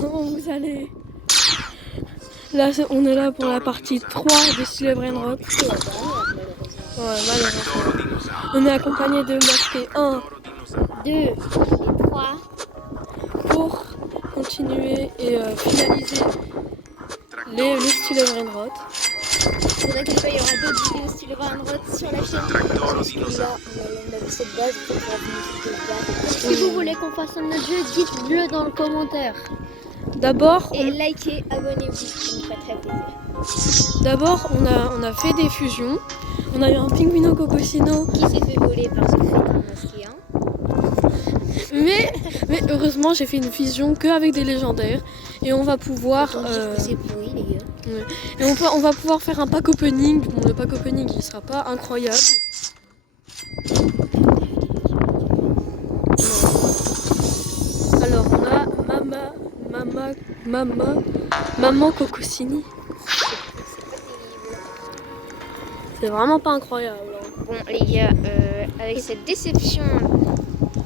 comment vous allez? Là, on est là pour la partie 3 de Style Brainrot. Ouais, malheureusement. On est accompagné de masqués 1, 2 et 3 pour continuer et finaliser le Style Brainrot. Ne t'inquiète pas, il y aura d'autres vidéos Style Brainrot sur la chaîne. Parce que là, on avait cette base pour pouvoir finir cette base. Si vous voulez qu'on fasse un autre jeu, dites-le dans le commentaire. D'abord, Et likez, abonnez-vous, ça nous ferait très plaisir. D'abord, on a fait des fusions. On a eu un Pinguino Cocosino Qui s'est fait voler par ce crétin masqué, mais heureusement, j'ai fait une fusion qu'avec des légendaires. Et on va pouvoir... c'est pourri, les gars. Ouais. Et on va pouvoir faire un pack opening. Bon, le pack opening, il sera pas incroyable. Non. Alors, on a Maman Cocosini. C'est vraiment pas incroyable. Hein. Bon, les gars, avec cette déception,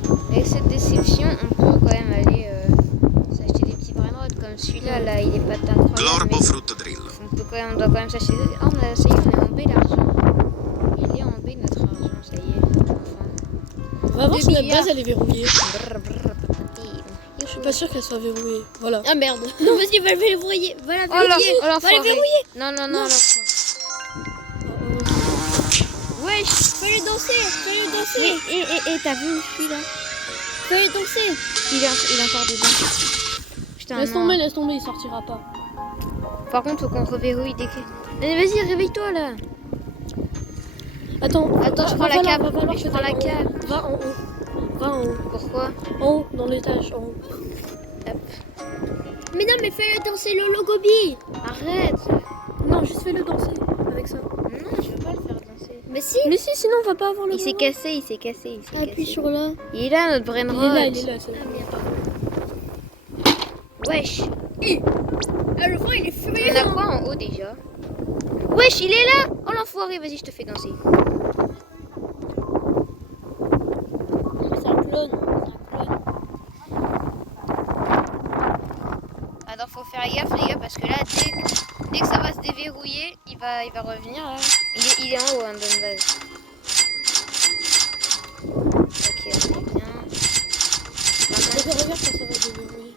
on peut quand même aller s'acheter des petits brainrots comme celui-là. Là, il est pas incroyable. On doit quand même s'acheter. Oh, ça y est, on est en B l'argent. Il est en B notre argent, ça y est. Enfin. On va voir si notre milliards. base elle est verrouillée. Je suis pas sûre qu'elle soit verrouillée. Voilà. Ah merde. Non, vas-y, va le verrouiller. Va la Oh là, verrouiller. oh là, Va le verrouiller. Non. Wesh, fais-le danser. Mais, t'as vu où je suis là? Fais-le danser. Il est encore dedans. Putain, Laisse non. tomber, il sortira pas. Par contre, faut qu'on reverrouille dès que... Mais vas-y, réveille-toi là. Attends, je prends la cape. Je prends la cape. Va en haut. Va en haut. Pourquoi? En haut, dans l'étage, en haut. Hop. Mais non, mais fais-le danser le logobi. Arrête. Non, juste fais-le danser avec ça. Non, je veux pas le faire danser. Mais si. Mais si, sinon on va pas avoir le Il s'est cassé. Appuie sur là. Il est là, notre brainrot. Il est là, c'est Ah, merde. Wesh. Ah, le vent, il est furieux. On a quoi en haut déjà? Wesh, il est là. Oh l'enfoiré, vas-y, je te fais danser. C'est un clone. Alors faut faire gaffe les gars parce que là dès que ça va se déverrouiller, il va revenir là. Il est en haut hein, dans une base. Ok, on est bien. Regarde quand ça va déverrouiller.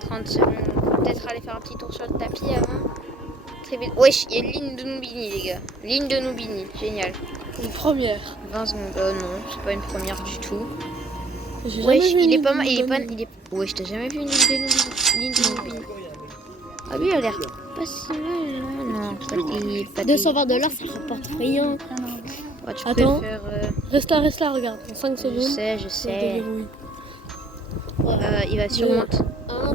30 secondes, on peut peut-être aller faire un petit tour sur le tapis avant. Très vite. Wesh, il y a une ligne de Noubini les gars. Ligne de Noubini, génial. Une première. 20 secondes. Non, c'est pas une première du tout. J'ai Wesh, jamais vu il est une pas mal. bonne- Wesh, t'as jamais vu une ligne de Noubini? Ligne de Noubini. Ah lui il a l'air pas si mal là. Non, il est pas 220 $, ça rapporte rien. Ouais, tu Attends. peux faire, Reste là, regarde. En 5 secondes. je ça se sais. déverrouille. Il va surmonter. Un.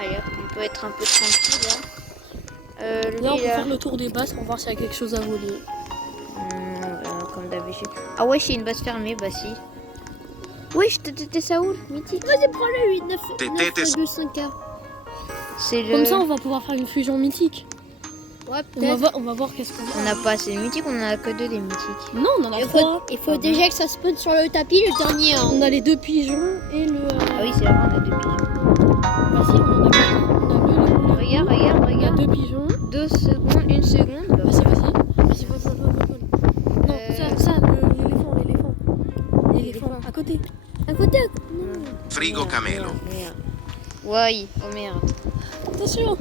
Allez, hop, on peut être un peu tranquille là. Lui, Là, on peut là. faire le tour des bases pour voir s'il y a quelque chose à voler. Comme d'habitude. Ah ouais, c'est une base fermée, bah si. Wesh, t'es Saoul, mythique. Vas-y, prends-le, 9,5K. C'est le... Comme ça, on va pouvoir faire une fusion mythique. Ouais, On va voir qu'est-ce qu'on a. On n'a pas assez de mythiques, on en a que 2 des mythiques. Non, on en a 3. Il faut déjà que ça spawn sur le tapis, le dernier. Hein. On a les 2 pigeons et le... Ah oui, c'est vrai, on a 2 pigeons. Bah si, on en a 4. Regarde. Il y a 2 pigeons. 2 secondes, 1 seconde. Bah, Vas-y. Vol. Non, l'éléphant. À côté. Non. Frigo Camelo. Merde. Ouais, oh merde. Attention.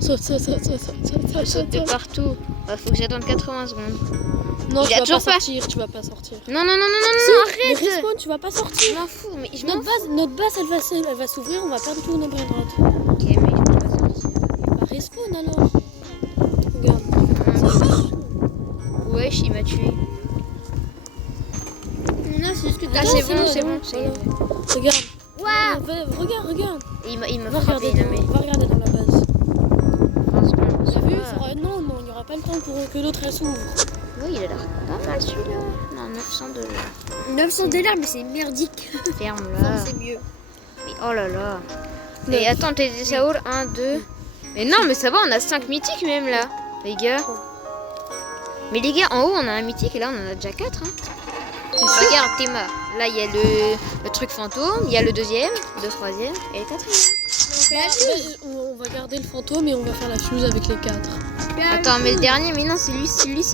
Saute. Je saute de partout. Bah, faut que j'attende 80 secondes. Non, Il a toujours pas. Tu vas pas sortir. Non, Mais arrête. respawn, tu vas pas Je sortir. m'en fous, mais je m'en fous. Notre base, elle va s'ouvrir, on va perdre tous nos brainrots. Ok, mais je peux pas sortir. Bah respawn alors. Regarde. Wesh, il m'a tué. Non, c'est juste que Ah, c'est bon. Regarde. Waouh. Regarde. Et il m'a Va frappé, regarder, non mais. va regarder dans la base. 20 secondes. T'as vu Ah. Non, il n'y aura pas le temps pour que l'autre elle s'ouvre. Oui, il a l'air pas mal celui-là. Non, 900 $. 900 $, mais c'est merdique. Ferme là. C'est mieux. Mais oh là là. Et attends, t'es des Saoul 1, 2. Mais non, mais ça va, on a 5 mythiques même là, les gars. Mais les gars, en haut, on a un mythique et là, on en a déjà 4. Hein. Regarde Théma, là il y a le truc fantôme, il y a le deuxième, le troisième et le quatrième. On va garder le fantôme et on va faire la fuse avec les 4. Attends, mais le dernier, mais non, c'est lui,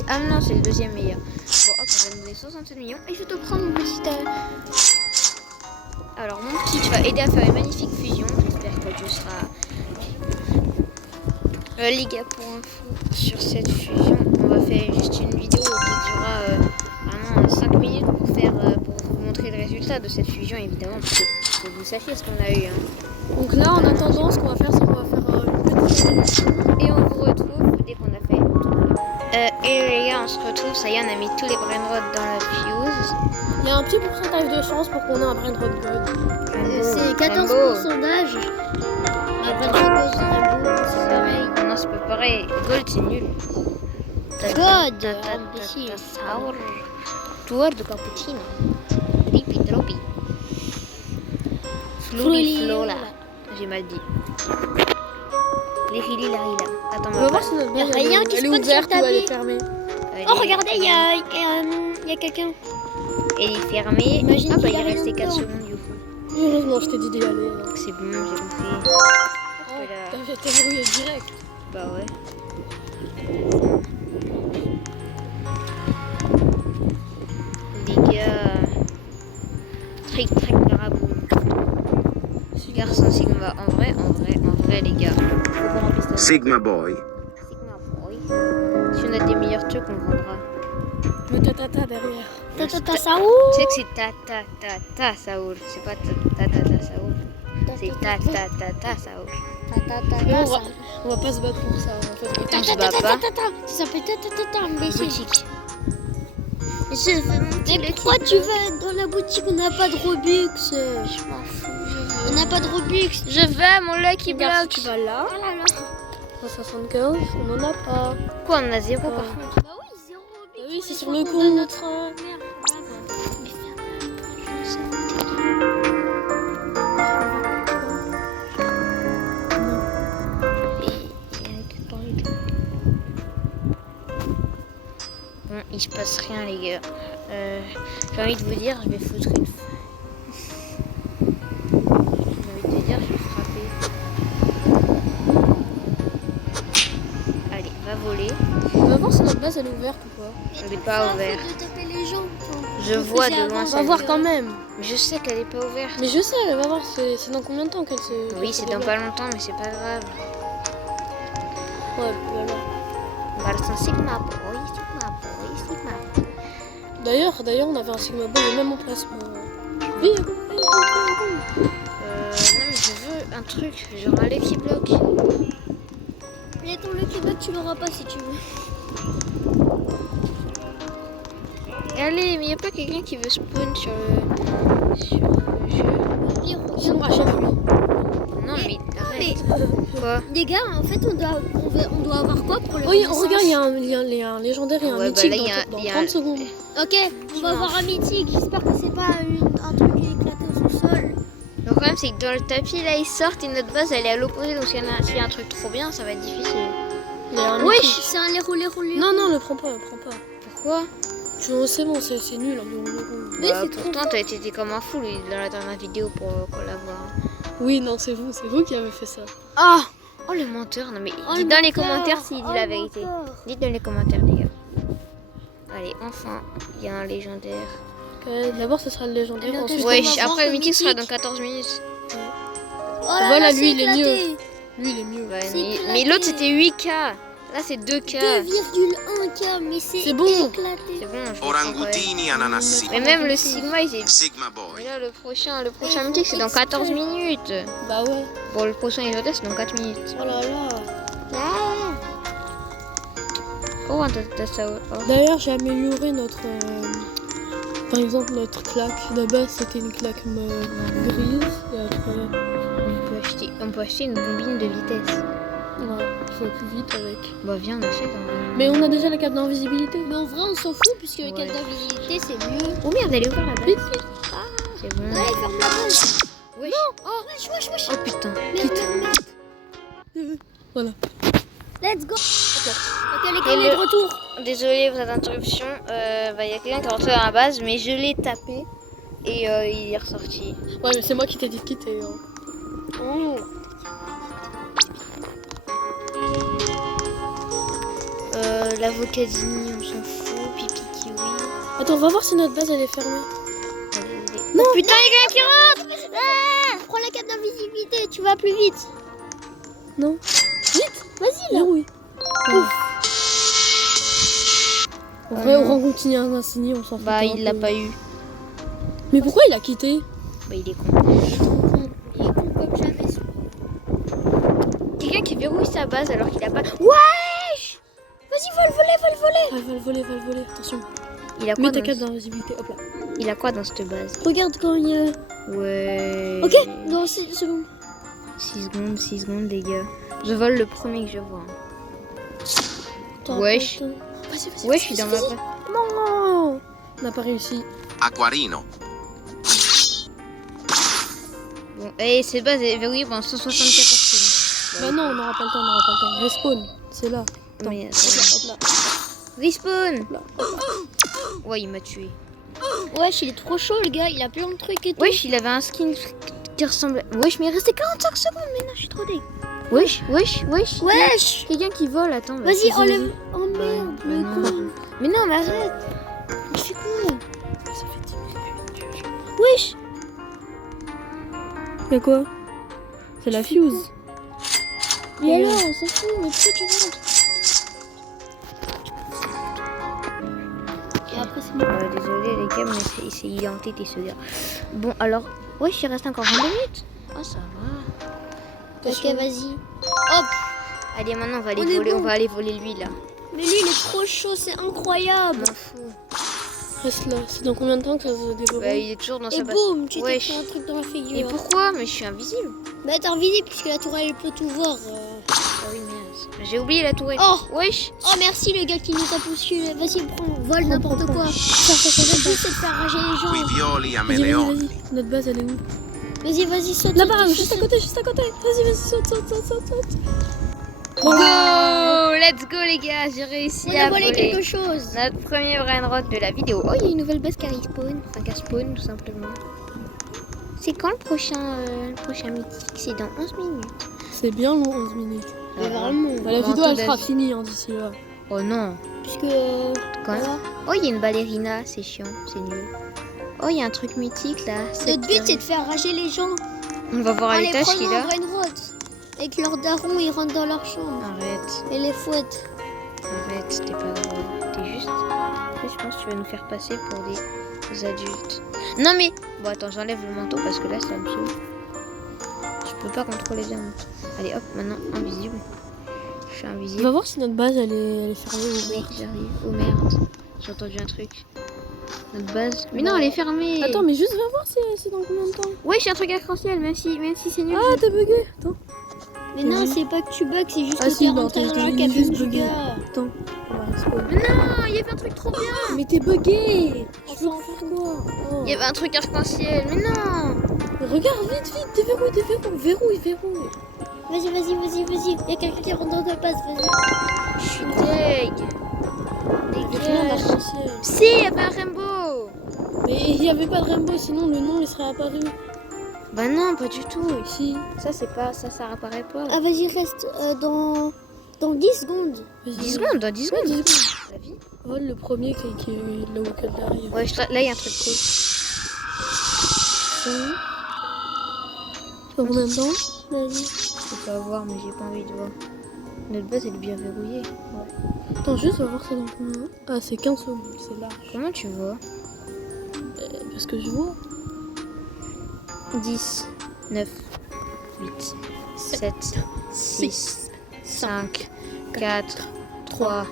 ah non, c'est le deuxième meilleur. Bon, hop, on va nous donner 67 millions. Et je vais te prendre mon petit... Alors, mon petit, tu vas aider à faire une magnifique fusion. J'espère que tu seras... les gars, pour info, sur cette fusion, on va faire juste une vidéo qui durera vraiment 5 minutes pour vous montrer le résultat de cette fusion, évidemment, parce que vous sachiez ce qu'on a eu. Hein. Donc là, en attendant, ce qu'on va faire, c'est qu'on va faire une petite émission. Et on vous retrouve dès qu'on a fait le tour. Et les gars, on se retrouve, ça y est, on a mis tous les brainrods dans la fuse. Il y a un petit pourcentage de chance pour qu'on ait un brainrod gold. C'est 14% d'âge. Un brainrod c'est pareil. Non, c'est pas pareil. Gold, c'est nul. God, imbécile. Sour. Tour de cappuccino. Ripi dropi. Fluli flola. J'ai mal dit. Les rili la rila. Attends, On va voir si notre base Y a rien qui elle se est passe ouverte sur ou ta elle est vie. fermée. Oh, regardez, il y a quelqu'un. Elle est fermée. Imagine Ah bah qu'il il arrive restait 4 dedans. secondes du coup. Heureusement, je t'ai dit d'y aller. Donc c'est bon, j'ai compris. T'as verrouillé direct. Bah ouais. Les gars. Trick marabout. Garçon Sigma. En vrai, les gars. Faut qu'on remplisse ta Sigma Boy. Sigma Boy. Si on a des meilleurs trucs, on vendra. Le tatata derrière. Tata ça Tu sais que c'est ta Saoul. C'est pas ta Saoul. C'est ta Saoul. On va pas se battre pour ça. On se bat pas. Ça s'appelle tata imbécile. Boutique. Mais pourquoi tu vas dans la boutique? On n'a pas de Robux. Je m'en fous. On n'a pas de Robux. Je vais, mon Lucky Regarde, Block. si tu vas là. Oh là là. 175, on en a pas. Quoi, on a 0 par contre. Bah oui, 0 Robux. Ah oui, c'est Il sur faut le qu'on donne compte. notre merde. Bon, il se passe rien, les gars. J'ai envie de vous dire, je vais foutre une. J'ai envie de te dire, je vais frapper. Allez, va voler. On va voir si notre base elle est ouverte ou pas. Elle est pas ouverte. De taper les gens. Je vois de loin On ça. va voir quand même. Mais je sais qu'elle est pas ouverte. Mais je sais, elle va voir. C'est dans combien de temps qu'elle se. Oui, c'est dans pas longtemps, mais c'est pas grave. Ouais, voilà. Garçon Sigma Boy, Sigma Boy, Sigma Boy. D'ailleurs, on avait un Sigma Boy au même emplacement. Oui. Non, mais je veux un truc, genre un Lucky Block. Mais ton Lucky Block, tu l'auras pas si tu veux. Allez, mais y a pas quelqu'un qui veut spawn sur le jeu? Sinon, achète-lui. Non, mais arrête. Quoi? Les gars, en fait, on doit avoir quoi pour le Oui, renaissance? regarde, il y a un légendaire et un Ouais, bah mythique là, dans il y a 30 secondes. Ok, on va avoir un mythique. J'espère que c'est pas un truc éclaté au sous-sol. Le problème, c'est que dans le tapis, là, ils sortent et notre base, elle est à l'opposé. Donc, s'il y a un truc trop bien, ça va être difficile. Il y a un Wesh, mythique. c'est un lérou. Non, le prends pas. Pourquoi? C'est bon, c'est nul. Mais Bah, c'est trop pourtant, t'as été comme un fou lui, dans la dernière vidéo pour l'avoir. Oui, non, c'est vous qui avez fait ça. Ah! Oh, le menteur. Non, mais Oh, dites le dans les menteur. commentaires s'il dit Oh, la le vérité. menteur. Dites dans les commentaires, les gars. Allez, enfin, il y a un légendaire. D'abord, ce sera le légendaire. Alors, Ensuite, qu'est-ce Ouais, qu'on va voir après le comme mythique sera dans mythique 14 minutes. Oh là Voilà, là, lui, c'est il est mieux. éclaté. lui, il est mieux. Ouais, C'est mais éclaté. l'autre c'était 8K. Là c'est 2K. 2,1K, mais c'est bon. éclaté. C'est bon, je Orangutini ananassi. Mais même le Sigma, il est. Sigma Mais Boy. là, le prochain mythique c'est dans 14 minutes. Bah ouais. Bon, le prochain légendaire c'est dans 4 minutes. Oh là là. Oh, t'as ça. Oh. D'ailleurs, j'ai amélioré notre. Par exemple, notre claque. De base, c'était une claque grise. Et après, On peut acheter une bombine de vitesse. ouais, il faut plus vite avec. Bah, viens, on achète. Hein. Mais on a déjà la cape d'invisibilité. Mais en vrai, on s'en fout, puisque le Ouais. cadre d'invisibilité, c'est mieux. Oh merde, elle est ouverte la Vite, base. vite. C'est bon. Allez, ferme la base. Wesh. Wesh. Oh putain. Merde. Voilà. Let's go. Ok, les gars, on est de retour. Désolé pour cette interruption. Il y a quelqu'un qui est rentré dans la base, mais je l'ai tapé et il est ressorti. Ouais, mais c'est moi qui t'ai dit de quitter. Hein. Oh. L'avocadini, on s'en fout. Pipi kiwi. Attends, on va voir si notre base elle est fermée. Non, putain, il y a quelqu'un qui rentre. Ah, prends la carte d'invisibilité, tu vas plus vite. Non. Vas-y là. Verrouille. En vrai, on continue un insigné, on s'en fout. Bah, il l'a pas eu. Mais pourquoi il a quitté? Bah, il est con. Il est con comme jamais. Quelqu'un qui verrouille sa base alors qu'il a pas. Wesh. Vas-y, va le voler. Ah, il va le voler, attention. Il a quoi Mets ta dans carte d'invisibilité, hop là. Il a quoi dans cette base? Regarde quand il y a... Ouais. Ok, dans 6 secondes. 6 secondes, les gars. Je vole le premier que je vois. Attends, Wesh. attends. Vas-y, Ouais, je suis dans ma base. Non, on n'a pas réussi. Acquarino. Bon, et cette base est verrouillée pendant 174 secondes. Bah non, on n'aura pas le temps, Respawn, c'est là. Attends. Mais Hop là. respawn. Hop là. Ouais, il m'a tué. Wesh, il est trop chaud, le gars. Il a plein de trucs et tout. Wesh, il avait un skin qui ressemblait. Wesh, mais il restait 45 secondes. Mais non, je suis trop dég. Wesh. Wesh. Quelqu'un qui vole, attends. bah, Vas-y, vas-y. enlève. Oh merde, le non. con. Mais non, mais arrête. Je suis con. Ça fait 10 minutes. Wesh. Y'a quoi? C'est la fuse. Mais alors, on s'en fout. Mais pourquoi tu rentres? Et après, c'est bon. Désolé les gars, mais c'est identité ce gars. Bon, alors. Wesh, il reste encore 20 minutes. Oh, ça va. Ok, vas-y. Hop. Allez, maintenant, on va aller On est voler. bon. On va aller voler lui là. Mais lui, il est trop chaud. C'est incroyable. M'en fous. Reste là. C'est dans combien de temps que ça se développe? Bah, il est toujours dans Et sa base. boum, tu t'es Wesh. fait un truc dans la Et figure. pourquoi? Mais je suis invisible. Bah, t'es invisible puisque la tourelle elle peut tout voir. Ah oui, merde. J'ai oublié la tourelle. Oh. Wesh. Oh, merci le gars qui nous a poussé. Vas-y, prends, vole n'importe quoi. Le but, c'est de faire rager les gens. Qui violi a Vas-y, meleoni. Notre base elle est où? Vas-y, saute. Là-bas, saute, juste à saute. côté, Vas-y, saute. Go! Let's go les gars, j'ai réussi On à a volé voler quelque chose. notre premier brainrot de la vidéo. Oh, il y a une nouvelle base qui respawn. Enfin, qui spawn tout simplement. C'est quand le prochain mythique? C'est dans 11 minutes. C'est bien long, 11 minutes. Mais vraiment. Bah, la Bon, vidéo tout elle sera d'avis. finie hein, d'ici là. Oh non. Puisque. Quand même. voilà. Oh, il y a une ballerina, c'est chiant, c'est nul. Oh, il y a un truc mythique là. Notre but, c'est de faire rager les gens. On va voir En à les l'étage qu'il prenant en a. brainrot. Avec leur daron, ils rentrent dans leur chambre. Arrête, Et les fouettent. t'es pas drôle. T'es juste. Après, je pense que tu vas nous faire passer pour des adultes. Non mais. Bon, attends, j'enlève le manteau parce que là, ça me saoule. Je peux pas contrôler bien. Allez, hop, maintenant, invisible. Je suis On invisible. va voir si notre base elle est fermée ou Oui, ouverte. j'arrive. Oh merde, j'ai entendu un truc. Notre base. Mais non, elle est fermée. Attends, mais juste va voir si c'est dans combien de temps. Ouais, j'ai un truc arc-en-ciel, même si c'est nul. Ah, t'es bugué. Attends. Mais non, c'est pas que tu bugs, c'est juste Ah que si, t'es non, rentré t'es dans la juste cabine du bugué. gars. Attends. On va respawn. Mais non, il y avait un truc trop bien. Mais t'es bugué. Tu veux en faire quoi? Oh. Il y avait un truc arc-en-ciel, mais non. Mais regarde, vite, verrouille. Vas-y. Y'a quelqu'un qui rentre dans ta base, vas-y. Je suis deg. Il y a plein d'arc-en-ciel. Si, il y avait un Rainbow. Mais il n'y avait pas de Rainbow, sinon le nom il serait apparu. Bah non, pas du tout. Si. Ça, c'est pas, ça apparaît pas. Ah, vas-y, reste dans 10 secondes. Vas-y. 10 secondes, dans 10 secondes. 10 secondes. La vie. Vole le premier qui est là où que derrière. Ouais, là, il y a un truc cool. Dans combien de temps? Vas-y. Je peux pas voir, mais j'ai pas envie de voir. Notre base, elle est bien verrouillée. Attends, juste, on va voir ça dans combien. Ah, c'est 15 secondes, c'est large. Comment tu vois? Parce que je vois. 10, 9, 8, 7, 6, 5, 4, 3,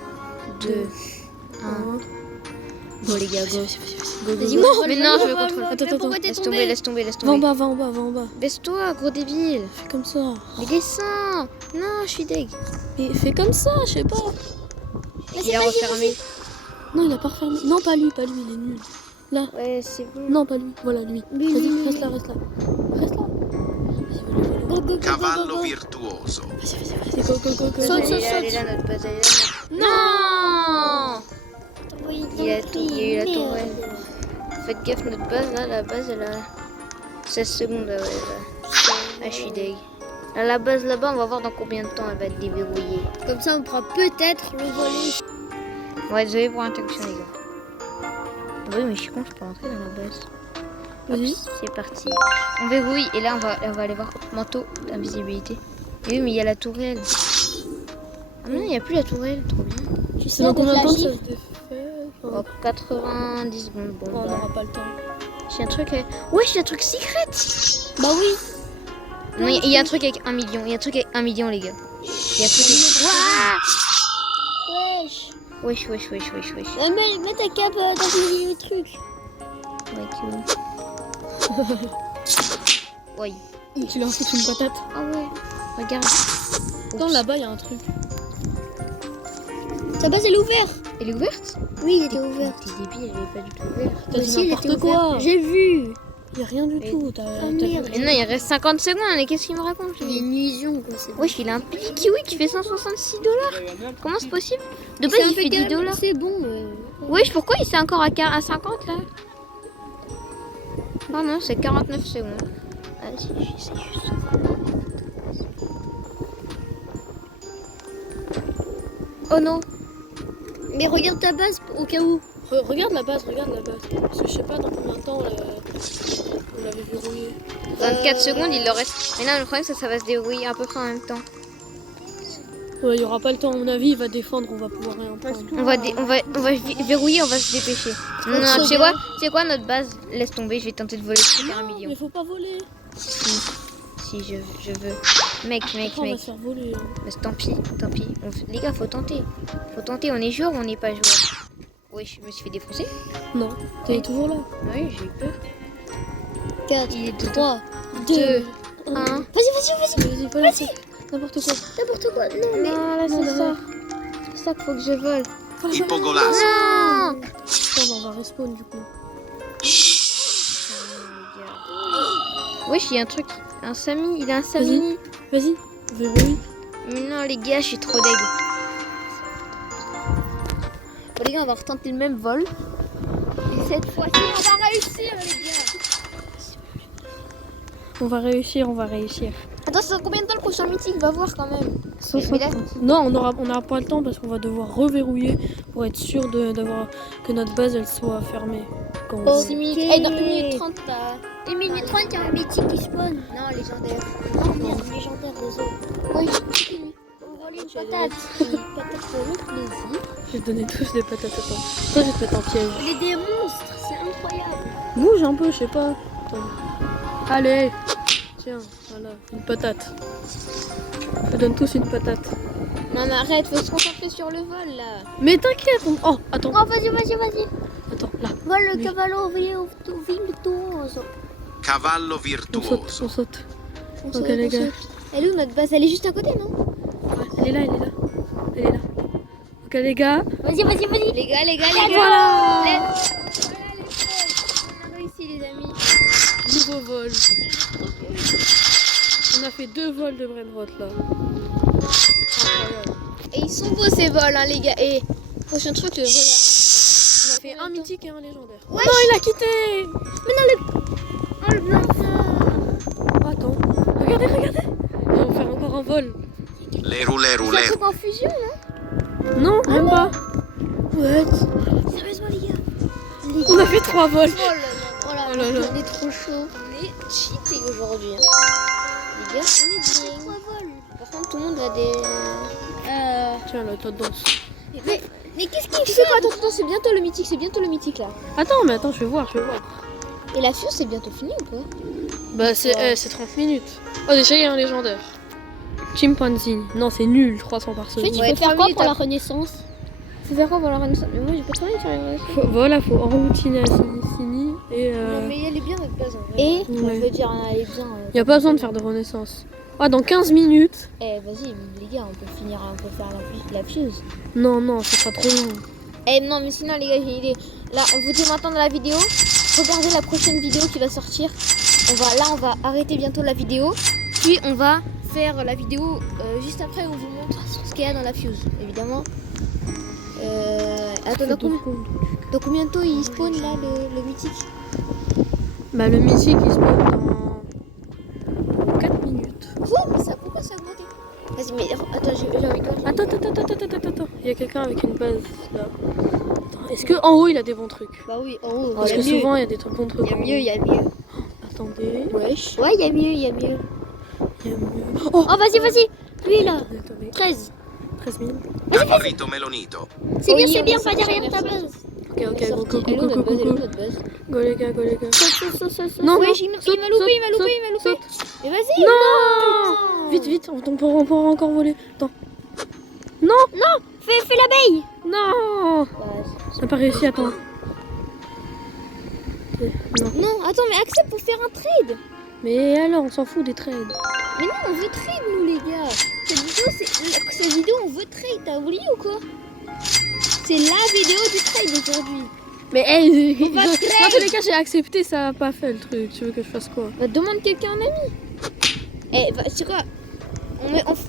2, 1. Bon les gars, go. Vas-y, Go. vole, Mais vole, non, vole, je veux vole, contrôler. vole. Attends, Mais pourquoi t'es Laisse tombé? tomber. Va en bas, va en bas. Baisse-toi, gros débile. Fais comme ça. Mais descends. Non, je suis deg. Mais fais comme ça, je sais pas. Il a refermé. Non, il a pas refermé. Non, pas lui, il est nul. Là. Ouais, c'est bon. Non, pas lui. Voilà, lui. Lui, Vas-y, lui, reste lui. là. Reste là. Vas-y, Go. Cavallo virtuoso. Vas-y, go. Saute, Elle est là, saute, elle est là, notre base, elle est là. Non. Oui, Il y a eu la tourelle. Faites gaffe, notre base, là, la base, elle a 16 secondes. Ouais, je suis deg. Là, la base là-bas, on va voir dans combien de temps elle va être déverrouillée. Comme ça, on pourra peut-être le voler. Ouais, désolé pour l'interruption, les gars. Oui, mais je suis con, je peux rentrer dans la base. Vas-y. C'est parti. On verrouille et là, on va aller voir manteau d'invisibilité. Et oui, mais il y a la tourelle. Ah non, il n'y a plus la tourelle, trop bien. Tu C'est sais, dans avec combien de la temps que gifle. ça se défait? Oh, 90 secondes. Bon, On bah. n'aura pas le temps. J'ai un truc. Ouais, j'ai un truc secret. Bah oui. Non, il y a un truc avec 1 million. Il y a un truc avec 1 million, les gars. Il y a un truc avec... Wesh. Wesh. Mets ta cape dans le truc. Ouais, cool. Ouais. Tu leur fous une patate. Ah ouais. Regarde. Attends, là-bas, il y a un truc. Ta base, elle est ouverte. Elle est ouverte? Oui, elle était ouverte. T'es débile, elle est pas du tout ouverte. T'as Aussi, dit elle n'importe était quoi. ouverte. J'ai vu. Il y a rien du Mais- tout. T'as merde. Mais non, il reste 50 secondes. Mais qu'est-ce qu'il me raconte? Il y a une illusion, quoi. C'est Wesh, il a un petit kiwi qui fait 166 $. Comment c'est possible? De base, C'est il fait 10 impeccable, $. C'est bon. Wesh, pourquoi il s'est encore à 50 là? Oh non, c'est 49 secondes. Ah, c'est juste. Oh non. Mais regarde ta base au cas où. Regarde la base. Parce que je sais pas dans combien de temps on l'avait verrouillé. 24 secondes, il leur reste. Mais non, le problème, c'est que ça va se dérouiller à peu près en même temps. Ouais, il y aura pas le temps. À mon avis, il va défendre. On va pouvoir rien prendre. On va verrouiller, on va se dépêcher. Non, tu sais quoi, notre base, laisse tomber, je vais tenter de voler le truc à 1 million. Mais faut pas voler. Si je veux. Mec. Après, on va se faire voler. Hein. Mais tant pis. Les gars, faut tenter. On est joueur ou on n'est pas joueur? Oui, je me suis fait défoncer. Non, t'es toujours là. Oui, j'ai eu peur. 4, Il est 3, 2, 2. 1. Vas-y, pas là-dessus. N'importe quoi. N'importe quoi. Non, mais. Non, là, c'est ça. C'est ça qu'il faut que je vole. Ipogolasso. Non. Attends, on va respawn du coup. Wesh, il y a un truc. Un Samy, il a un Samy. Vas-y, verrouille. Mais non, les gars, je suis trop deg. Bon, les gars, on va retenter le même vol. Et cette fois-ci, on va réussir, les gars. On va réussir. Attends, c'est combien de temps le prochain meeting? Va voir quand même. Mais là- Non, on n'aura pas le temps parce qu'on va devoir reverrouiller pour être sûr d'avoir que notre base elle soit fermée. Quand on- 6 minutes. Eh, dans 1 minute 30, t'as. 1 minute 30, il y a un mythique qui spawn. Non, légendaire. Oh merde, légendaire, désolé. Oui. On vole une patate. Patate pour le plaisir. Je vais te donner tous des patates. Attends. Toi, je vais te mettre en piège. Il est des monstres, c'est incroyable. Bouge un peu, je sais pas. Attends. Allez. Tiens, voilà, une patate. Je te donne tous une patate. Non, mais arrête, faut se concentrer sur le vol là. Mais t'inquiète. Oh, attends. Oh, vas-y. Attends, là. Vole le Oui. cavallo virtuoso. Cavallo On saute, virtuoso. on saute. Ok, les gars. Elle est où notre base? Elle est juste à côté, non? Ouais, elle est là. Ok, les gars. Vas-y. Les gars. Voilà. Let's- On a réussi, les amis. Nouveau vol. On a fait 2 vols de Brainrot là. Incroyable. Et ils sont beaux ces vols, hein, les gars. Et prochain truc, le vol. On a fait un mythique et un légendaire. Ouais. Non, il a quitté. Oh, le blanc. Oh, attends. Regardez. On va faire encore un vol. Le roulé C'est un roulé. truc en fusion, non? Non, même pas. Sérieusement, les gars. On a fait 3 vols. Oh là Oh là là. on est trop chaud. On est cheaté aujourd'hui. Hein. Les gars, on est bien. 3 vols. Par contre, tout le monde a des. Tiens, là, toi danse. Mais qu'est-ce qu'il fait? Attends, c'est bientôt le mythique là. Attends, mais attends, je vais voir. Et la fusion, c'est bientôt fini ou pas? Bah, c'est 30 minutes. Oh, déjà, il y a un légendaire. Chimpanzee. Non, c'est nul, 300 par Tu seconde. Ouais, peux faire 3 quoi minutes, pour la hein. renaissance? Faut faire quoi pour la renaissance? Mais moi, j'ai pas travaillé sur la renaissance. Voilà, faut enroutiner à Sini et Non, mais elle est bien notre base. En vrai. Et Ouais. Je veux dire, elle est bien. y a pas besoin de faire de renaissance. Ah, dans 15 minutes. Eh, vas-y, les gars, on peut faire la fuse. Non, ça sera trop long. Eh, non, mais sinon, les gars, j'ai une idée. Là, on vous dit maintenant dans la vidéo. Regardez la prochaine vidéo qui va sortir. On va arrêter bientôt la vidéo. puis on va faire la vidéo juste après, on vous montre ce qu'il y a dans la fuse, évidemment. Attends, dans combien de temps il spawn là, le mythique? Bah le mythique il spawn dans 4 minutes. Oh, mais ça, pourquoi ça a augmenté? Vas-y, mais attends, j'ai envie de voir. Attends. Il y a quelqu'un avec une base là. Attends, est-ce que en haut il a des bons trucs? Bah oui, en haut. Parce que souvent il y a des trucs bons trucs. Il y a mieux. Attendez. Wesh. Ouais, il y a mieux. Il y a mieux. Oh, vas-y. Lui là. Attendez. 13. 13 000. Caporito melonito. C'est Oui, bien, on pas va derrière ta sortir, base. Ok, Elle est go. où notre base? Go les gars. Saute. Non, Wesh, il m'a loupé. saute. Mais vas-y. Non. Vite, on pourra encore voler. Attends. Fais l'abeille. Non. Ça n'a pas réussi, attends. Non, attends, mais accepte pour faire un trade. Mais alors, on s'en fout des trades. Mais non, on veut trade, nous, les gars. Cette vidéo, on veut trade. T'as oublié ou quoi? C'est la vidéo du trade aujourd'hui. Mais hey, On va dans trade. tous les cas, j'ai accepté, ça n'a pas fait le truc. Tu veux que je fasse quoi? Bah, demande quelqu'un un ami. Eh, bah, c'est quoi?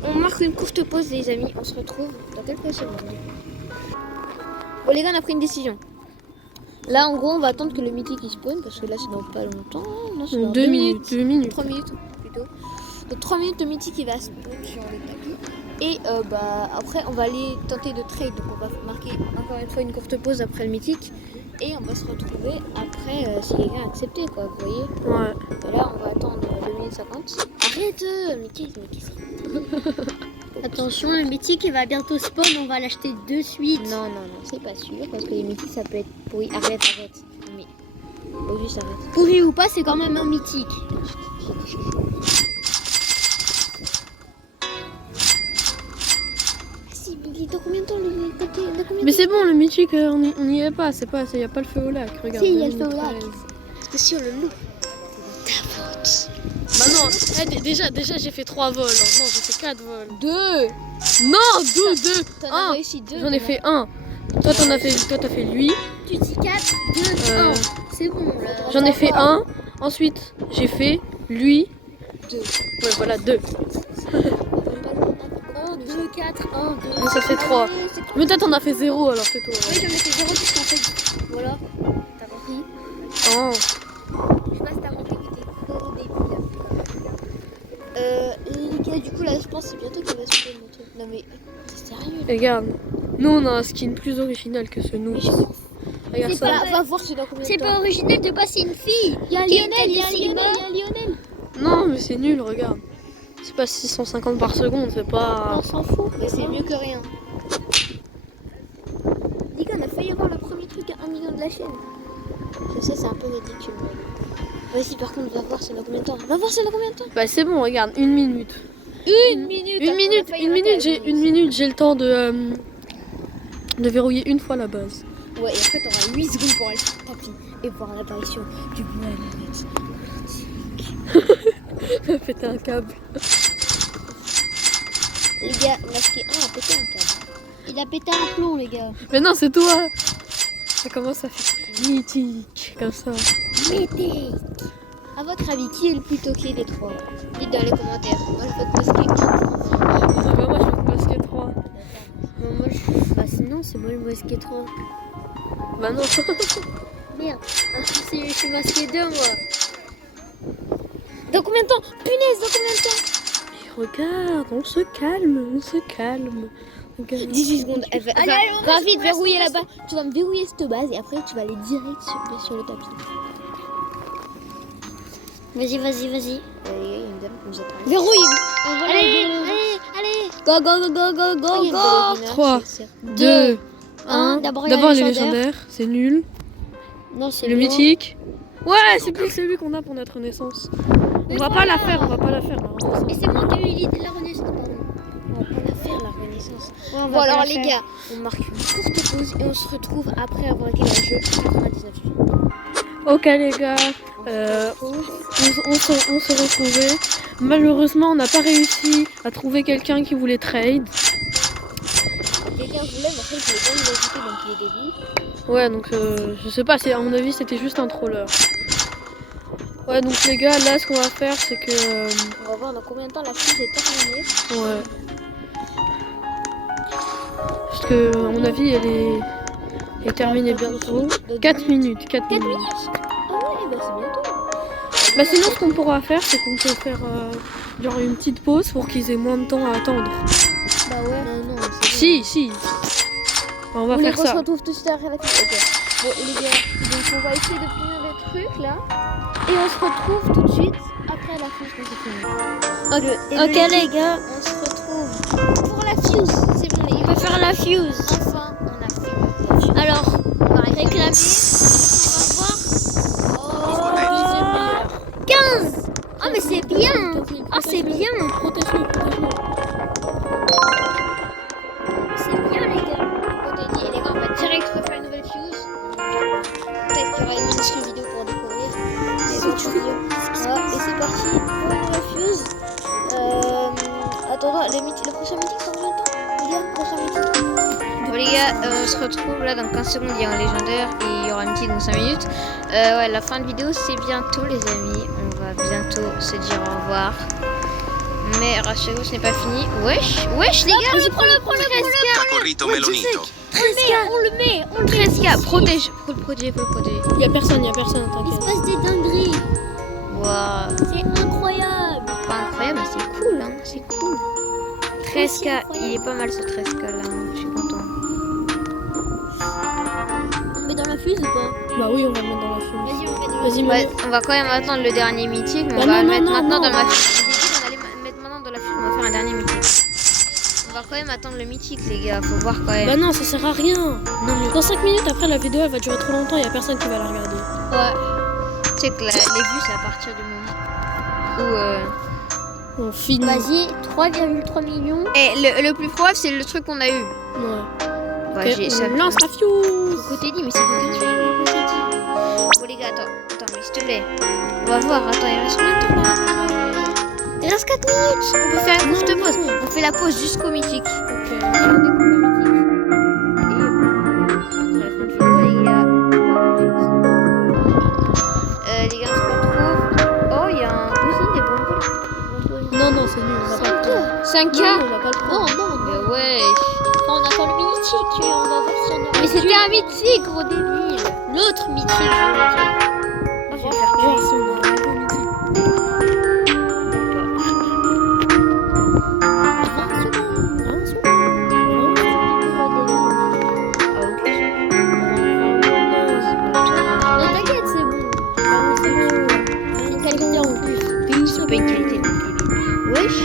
On marque une courte pause, les amis. On se retrouve dans quelques secondes. Bon, les gars, on a pris une décision. Là, en gros, on va attendre que le mythique il spawn parce que là, c'est dans pas longtemps. Non, c'est dans 2 minutes. 3 minutes plutôt. Donc 3 minutes, le mythique il va spawn sur le tapis. Et bah après on va aller tenter de trade. Donc on va marquer encore une fois une courte pause après le mythique. Et on va se retrouver après si quelqu'un a accepté quoi, vous voyez. Ouais. Et là on va attendre 2 minutes 50. Arrête mais qu'est-ce Attention, le mythique il va bientôt spawn, on va l'acheter de suite. Non, c'est pas sûr parce que les mythiques ça peut être pourri. Arrête. Mais faut juste arrête. Pourri ou pas, c'est quand même un mythique. Si, mais dans combien de temps le côté Mais c'est bon, le mythique, on n'y est pas. Il n'y a pas le feu au lac. Regarde. Si, il y a le feu au lac. Parce que si on le loue. Bah non, déjà j'ai fait 3 vols. Non, j'ai fait 4 vols. 2. Non, 2. T'en as 1. réussi 2. J'en ai fait 1. Toi, t'as fait lui. Tu dis 4, 2, 1. C'est bon là. J'en ai fait 1. Ensuite, j'ai fait lui. 2. Ouais, voilà, 2. 1, 2, 4, 1, 2. Donc ça fait 3. Mais toi, t'en as fait 0 alors, c'est toi. Oui, j'en ai fait 0 puisqu'en fait. Voilà. T'as compris? Oh. Je sais pas si t'as compris que t'es trop débile. Les gars, du coup, là, je pense que c'est bientôt qu'il va se faire mon truc. Non, mais t'es sérieux? Regarde. Nous, on a un skin plus original que ce nous. Regarde C'est ça. pas- Va voir c'est dans combien de C'est temps. pas original de passer une fille. Il y a un Lionel, il y a un Lionel. Non, mais c'est nul, regarde. C'est pas 650 par seconde, c'est pas. On s'en fout. Mais c'est mieux que rien. Les gars, on a failli avoir le premier truc à 1 million de la chaîne. Je sais, c'est un peu ridicule. Mais... Vas-y, par contre, va voir c'est dans combien de temps. Va voir c'est dans combien de temps. Bah, c'est bon, regarde, 1 minute. Une minute. Une minute, j'ai le temps de verrouiller une fois la base. Ouais, et après, t'auras 8 secondes pour aller sur le tapis et voir l'apparition du Mohamed. Péter un câble. Les gars, masqué 1 a pété un câble. Il a pété un plomb, les gars. Mais non, c'est toi. Ça commence à faire mythique, comme ça. Mythique. A votre avis, qui est le plus toqué des trois? Dites dans les commentaires. Moi, je veux masquer 1. Bah, moi, je peux masquer 3. Moi, je... Bah, sinon, c'est moi le masqué 3. Bah, non. Merde. Je suis masqué 2, moi. Dans combien de temps? Punaise, dans combien de temps? Mais regarde, on se calme. Regarde. 18 secondes. Allez, on Va reste, vite on verrouiller reste. là-bas. Tu vas me verrouiller cette base et après, tu vas aller direct sur le tapis. Vas-y. Les gars, il y a une dame qui nous attend. Verrouille. Allez. Go, go. 3, 2, 1. D'abord, D'abord il y les a les légendaires, c'est nul. Non, c'est Le mythique. Ouais, c'est plus celui qu'on a pour notre renaissance. On va pas la faire, la renaissance. Et c'est moi qui ai eu l'idée de la renaissance, pardon. On va pas la faire, la renaissance. Ouais, on va Bon, pas alors, la les faire. gars, on marque une courte pause et on se retrouve après avoir gagné le jeu 99. Ok les gars, on se retrouvait. Malheureusement, on n'a pas réussi à trouver quelqu'un qui voulait trade. Quelqu'un voulait, mais après, il voulait pas nous ajouter, donc il est débile. Ouais, donc je sais pas, à mon avis, c'était juste un troller. Ouais, donc les gars, là, ce qu'on va faire, c'est que... On va voir dans combien de temps la fuse est terminée. ouais. Parce que, à mon avis, elle est terminée bientôt. 4 minutes, 4 minutes. Ah ouais, bah c'est bientôt. Bah sinon, ce qu'on pourra faire, c'est qu'on peut faire genre une petite pause pour qu'ils aient moins de temps à attendre. Bah ouais. Non, c'est Si. On va bon. faire On ça. se retrouve tout de suite après la fuse. Ok. Bon, les gars, donc on va essayer d'obtenir des trucs là. Et on se retrouve tout de suite après la fuse quand c'est fini. Ok les gars, On se retrouve pour la fuse. C'est bon, les on gars. va faire la fuse. Enfin, on a fini la fuse. Alors, On va réclamer. réclamer. On va voir. 15. Oh mais c'est bien. Oh c'est bien. Protège-le. C'est bien les gars. Et les gars, on va direct refaire une nouvelle fuse. Peut-être qu'il y aura une autre vidéo pour découvrir. Et donc, voilà, et c'est parti pour une nouvelle fuse. Attends, le prochain mythique, c'est combien de temps? Les gars, prochain mythique. Bon les gars, on se retrouve là dans 15 secondes, il y a un légendaire et il y aura un mythique dans 5 minutes. Ouais, la fin de vidéo c'est bientôt les amis, on va bientôt se dire au revoir. Mais rassurez-vous, ce n'est pas fini. Wesh les gars, prends-le. 13K. Favorito Melonito. 13K. On le met. 13K, protège. Faut le protéger. Y a personne, Il se t'inquiète. passe des dingueries. Waouh. C'est incroyable. Pas incroyable, mais c'est cool, hein. C'est cool. 13K, il est pas mal ce 13K là, hein. Je suis content. On met dans la fuse ou pas? Bah oui, on va le mettre dans la fuse. Vas-y, on met dans la Vas-y, Ouais, on va quand même attendre le dernier mythique, mais Bah on va non, le mettre non, maintenant non. dans ma fuse. J'ai dit qu'on allait mettre maintenant dans la fuse, on va faire un dernier mythique. On va quand même attendre le mythique, les gars, faut voir quand même. Bah non, ça sert à rien. Non, mais Dans 5 minutes après, la vidéo elle va durer trop longtemps, y a personne qui va la regarder. ouais. Tu sais que les vues, c'est à partir du moment où. On finit. Vas-y, 3,3 millions. Et le plus probable, c'est le truc qu'on a eu. Ouais. Ouais, Ok, j'ai on ça. lance la fuse. Côté dit, mais c'est combien de fois côté dit? Bon, les gars, attends, mais s'il te plaît. On va voir, attends, il reste combien de temps là? Il reste 4 minutes. On peut faire une courte pause. On fait la pause jusqu'au mythique. Ok. Et on découvre le mythique. Et la fin de vidéo, les gars. Les gars, on se retrouve. Oh, il y a un cousin des bonbons. Non, c'est nul, on va pas le prendre. 5K. Non, on va pas le prendre. Non. Mais ouais. On attend le mythique et on va voir si on aura. Mais c'était un mythique, gros débile. L'autre mythique, je veux dire. Je vais faire Voir tuer. si on aura un peu mythique. 20 secondes. Ah, ok. Non, t'inquiète, c'est bon. C'est une qualité en plus. C'est pas une qualité non plus. Wesh.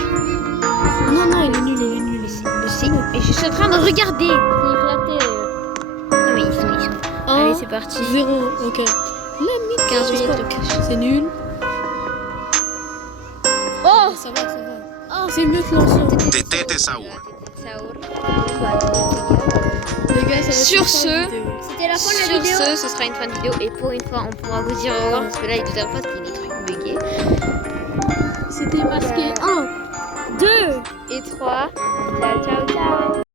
Non, il est nul. Et je suis en train de regarder. C'est éclaté. Non mais ils sont. Allez, c'est parti. 0, ok. 15 minutes de cash. C'est nul. Oh, Ça va. Oh, c'est mieux que l'ancien. Tetete Saur. Saour. Les gars, ça va Sur être ce- la vidéo. c'était la fin de la Sur vidéo. ce sera une fin de vidéo. Et pour une fois, on pourra vous dire au revoir. Parce que là, il nous a pas qu'il y a des trucs buggés. C'était masqué 1, 2. Et 3. Ciao.